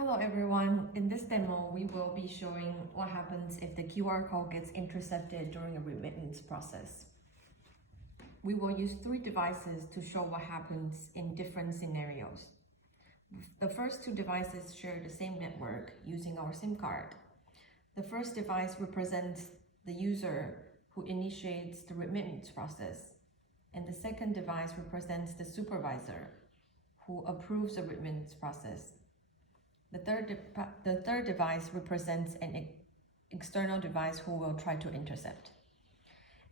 Hello everyone, in this demo we will be showing what happens if the QR code gets intercepted during a remittance process. We will use 3 devices to show what happens in different scenarios. The first 2 devices share the same network using our SIM card. The first device represents the user who initiates the remittance process, and the second device represents the supervisor who approves the remittance process. The third device represents an external device who will try to intercept.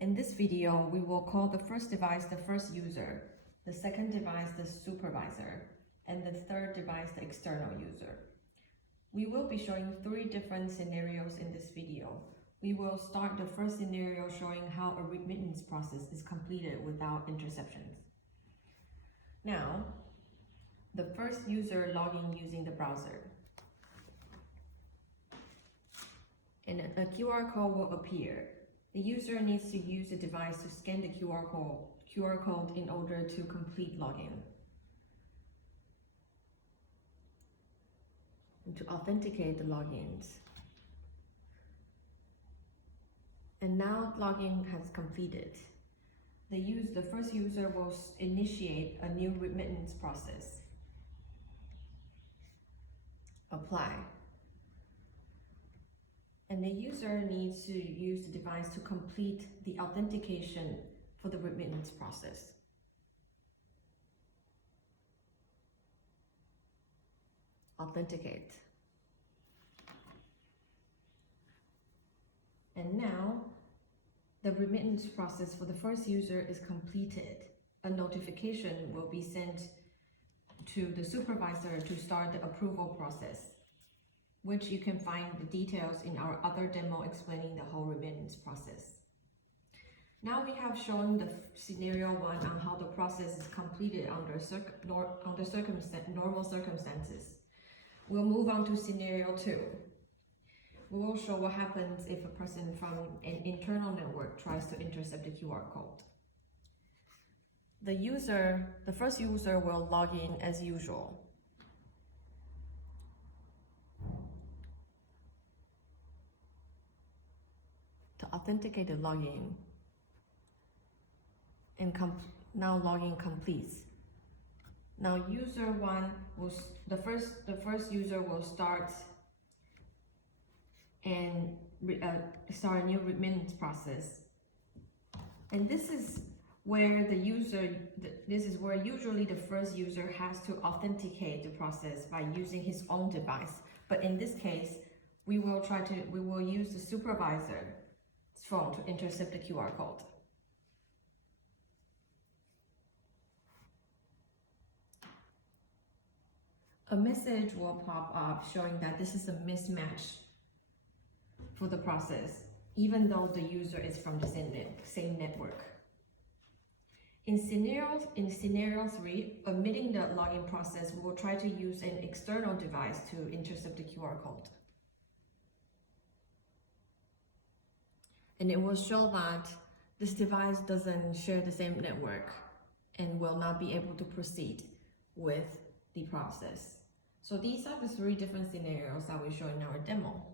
In this video, we will call the first device the first user, the second device the supervisor, and the third device the external user. We will be showing 3 different scenarios in this video. We will start the first scenario showing how a remittance process is completed without interceptions. Now, the first user logging using the browser. And a QR code will appear. The user needs to use the device to scan the QR code in order to complete login. And to authenticate the logins. And now login has completed. The first user will initiate a new remittance process. Apply. And the user needs to use the device to complete the authentication for the remittance process. Authenticate. And now, the remittance process for the first user is completed. A notification will be sent to the supervisor to start the approval process, which you can find the details in our other demo explaining the whole remittance process. Now we have shown the scenario 1 on how the process is completed under normal circumstances. We'll move on to scenario 2. We will show what happens if a person from an internal network tries to intercept the QR code. The first user will log in as usual. To authenticate the login, and now login completes. Now user 1 will the first user will start and start a new remittance process, and this is where usually the first user has to authenticate the process by using his own device. But in this case, we will use the supervisor's phone to intercept the QR code. A message will pop up showing that this is a mismatch for the process, even though the user is from the same network. In scenario 3, omitting the login process, we will try to use an external device to intercept the QR code. And it will show that this device doesn't share the same network and will not be able to proceed with the process. So these are the 3 different scenarios that we show in our demo.